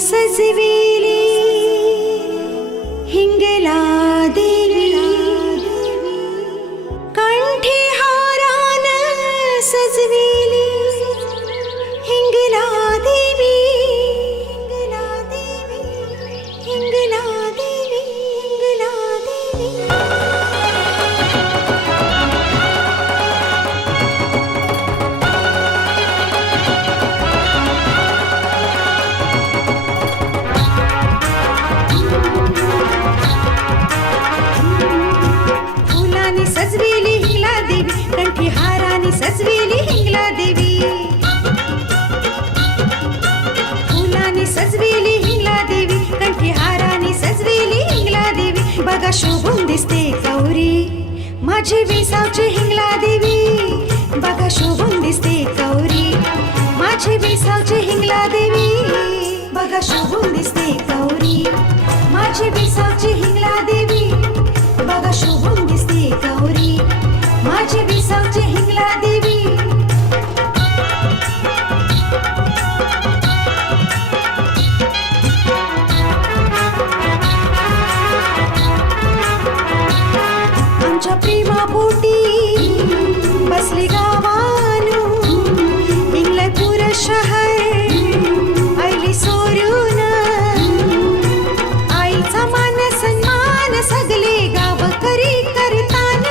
ಸಸಿವೇ सजवेली हिंगला देवी कंठी हाराने सजवेली हिंगला देवी. फुलाने सजवेली हिंगला देवी कंठी हाराने सजवेली हिंगला देवी. बघा शोभून दिसते गौरी माझी विसावची हिंगला देवी. बघा शोभून दिसते गौरी माझी विसावची हिंगला देवी. बघा शोभून दिसते गौरी माझी विसावची हिंगला सगले सगळे गाव करी करतान.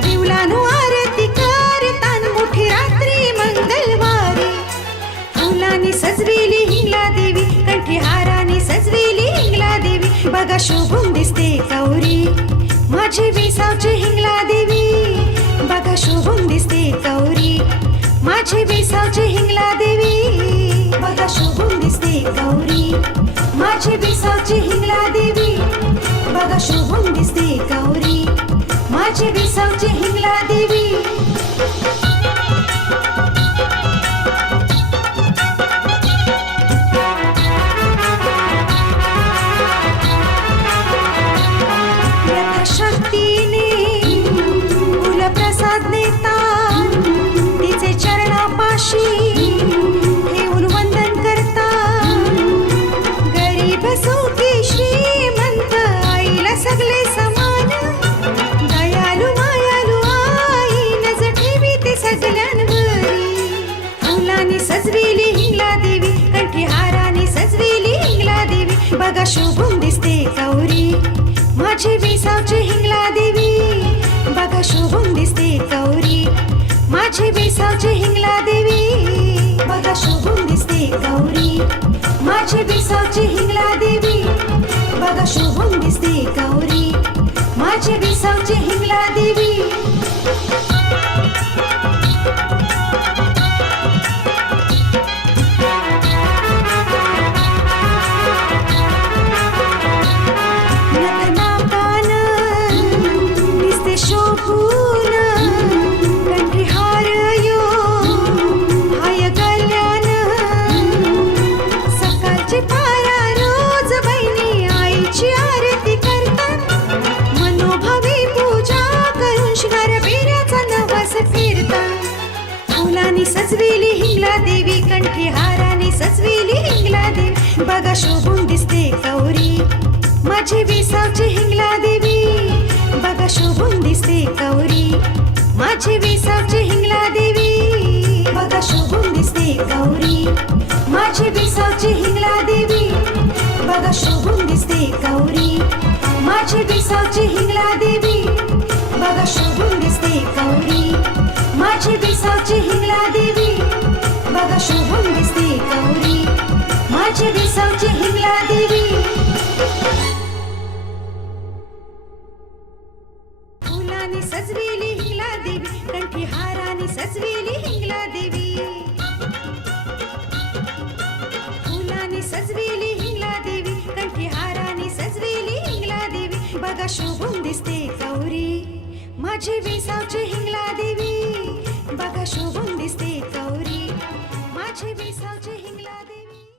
जीवलानु आरती करतान. मोठी रात्री मंगलवारी. फुलानी सजविली हिंगला देवी. कंठी हारानी सजविली हिंगला देवी. बघा शोभून दिसते गौरी. माझी विसावची हिंगला देवी. शोभून दिसते गौरी माझे विसावचे हिंगला सजविली हिंगला देवी कंठी हाराने सजविली हिंगला देवी. बघा शोभून दिसते गौरी माझी बेसावची हिंगला देवी. बघा शोभून दिसते गौरी माझी बेसावची हिंगला देवी. बघा शोभून दिसते गौरी माझी बेसावची हिंगला देवी. बघा शोभून दिसते गौरी माझी बेसावची हिंगला देवी फिरतात सजविली हिंगला देवी कंठी हाराने सजविली हिंगला देवी. बघा शोभून दिसते गौरी माझी विसावची हिंगला देवी. बघा शोभून दिसते गौरी माझी विसावची हिंगला देवी. बघा शोभून दिसते गौरी माझी शोभून दिसते गौरी. माझी विसावची हिंगला देवी. बघा शोभून दिसते गौरी. माझी विसावची हिंगला